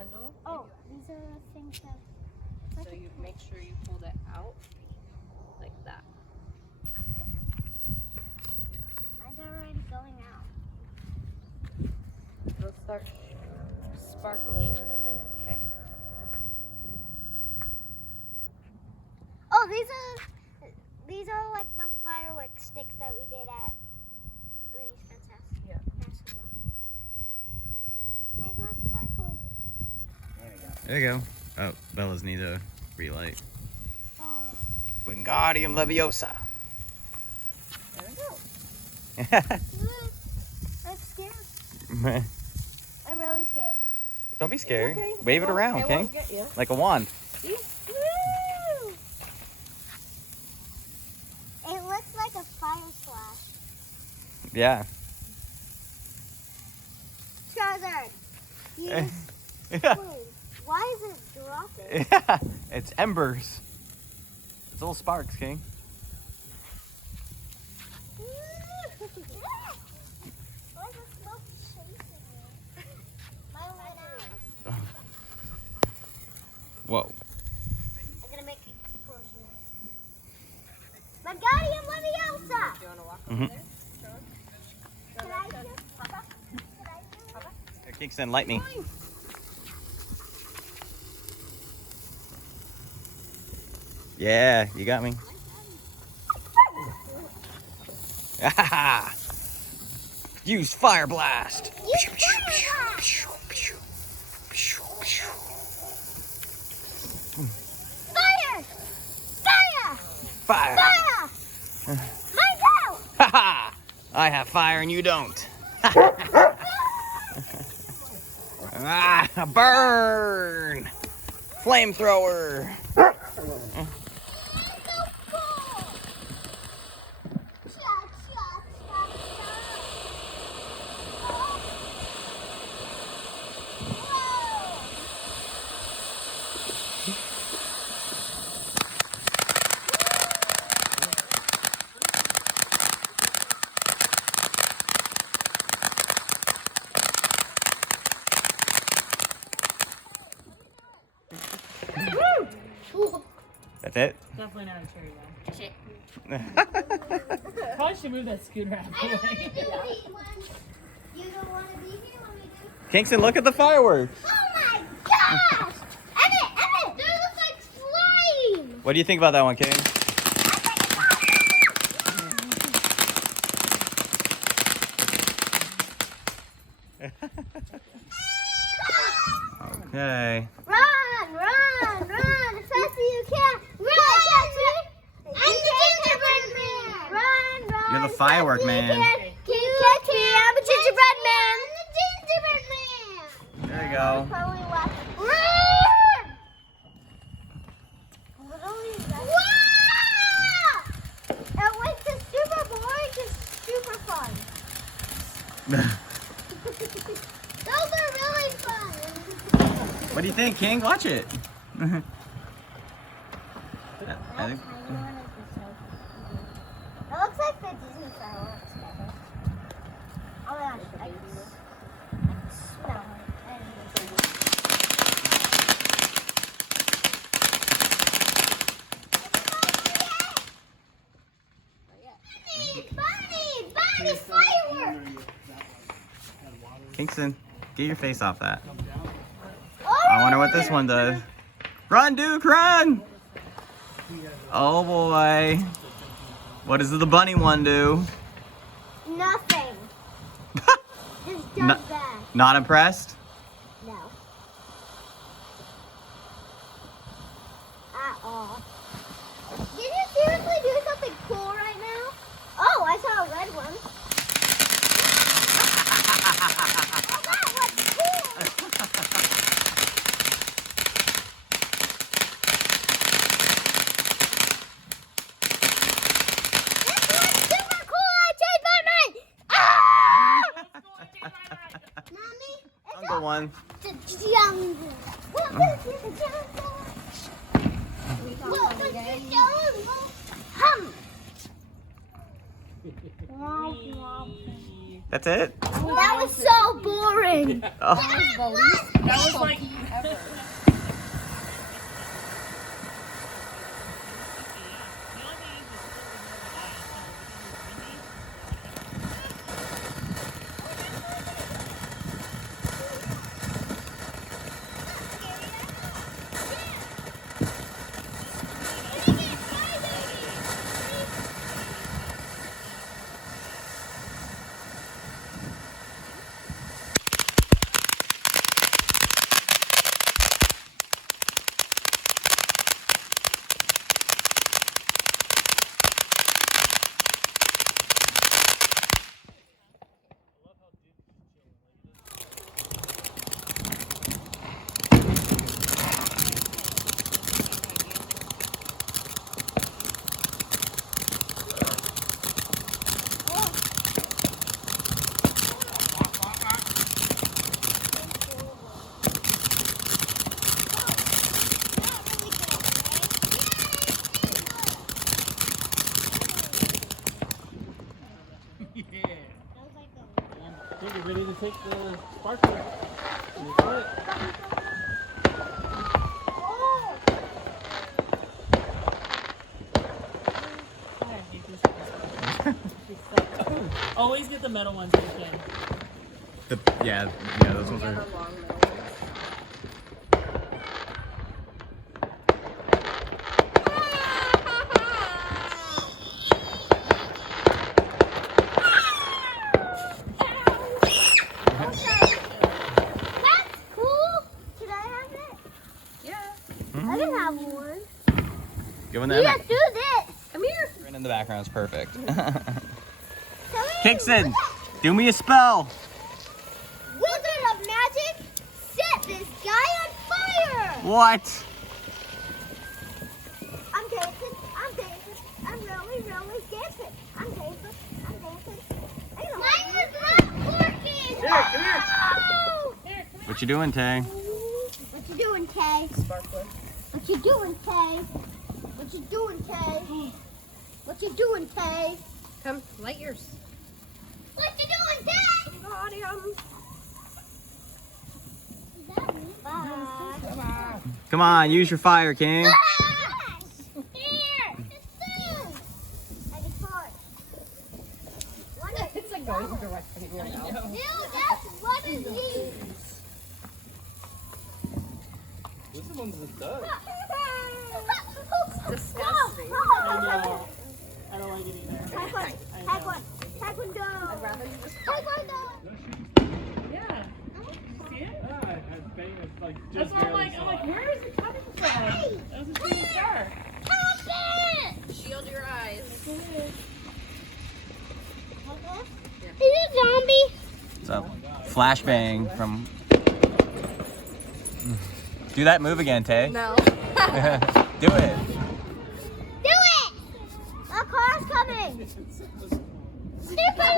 handle. Oh, these are the things that... So you make sure you pull it out like that. Mine's already going out. It'll start sparkling in a minute, okay? Oh, these are like the firework sticks that we did at Granny's friend's house. Yeah. There's more sparkling. There we go. There you go. Oh, Bella's need a relight. Oh. Wingardium Leviosa. There we go. I'm scared. I'm really scared. Don't be scared. Okay. Wave it around, It okay? won't get you. Like a wand. Woo! It looks like a fire splash. Yeah. Charizard. Use. Yeah. Wait, why is it dropping? Yeah. It's embers. It's little sparks, King. Why is the smoke chasing me? Mine went out. Whoa. I'm gonna make an explosion. Wingardium Leviosa! Do you want to walk Mhm. over there? Show us. Can I do it, Papa? Can I do it? Here, Kingston, light me. Yeah, you got me. Use fire blast. Use fire Fire! Fire! Fire. Fire! Mine's out! Haha! I have fire and you don't. Ah, burn! Flamethrower. That's it? Definitely not a cherry though. Shit. Probably should move that scooter out of I the don't want to way. do these ones. You don't want to be here when we do. Kingston, look at the fireworks. Oh my gosh! Emmett! They look like slime! What do you think about that one, King? Okay. Run! Run! Run! As fast as you can! Run, Chachi! I'm the gingerbread man! Run! Run! You're the as fast firework as you man. can. Chachi, I'm a gingerbread man! I'm the gingerbread man! There you go. Probably left. Run! Literally, wow! It went to super boring to super fun. Those are really fun. What do you think, King? Watch it. I think- It looks like the Disney fireworks together. Oh my gosh, I can smell it. Bunny, fireworks! Kingston, get your face off that. Oh, I wonder what this one does. Run, Duke, run! Oh boy. What does the bunny one do? nothing. Just No- does that. Not impressed? No. At all. Did you seriously do something cool right now? Oh, I saw a red one. Oh, that was cool. This one's super cool. I changed my mind. Ah! Mommy, it's Jungle one. the jungle. Welcome to the jungle. Welcome to the jungle. Hum. Womp, womp. That's it? That was so boring. Oh. That was like Ever. I think you're ready to take the sparkler. You got it. always get the metal ones if you can. Yeah, those ones The are. long nose. That's cool. Can I have it? Yeah. I can have one. Go in We there. just do this. Come here. Right in the background is perfect. Come here. Kixon, do me a spell. Wizard of Magic, set this guy on fire. What? I'm dancing. I'm dancing. I'm really, really dancing. I'm dancing. I'm dancing. Mine was not working. Here, come here. Oh! What you doing, Tay? What you doing, Tay? Sparkler. What you doing, Tay? What you doing, Tay? What you doing, Tay? Come, light yours. What you doing, Tay? Got him. Bye. Come on, use your fire, King. Here. It's food. And it's hard. It's like going directly in your mouth. Ew, that's what is these? This one's the dust. Disgusting. I know. I don't like it either. Taekwondo. I'd rather you just Taekwondo. Yeah. See it? Ah, I think it's like That's just why I'm barely like, saw it. where is it coming from? That was a shooting star. Stop it. shield your eyes. Is it a zombie? It's a flashbang from. Do that move again, Tay. No. Do it. Do it! A car's coming! Stupid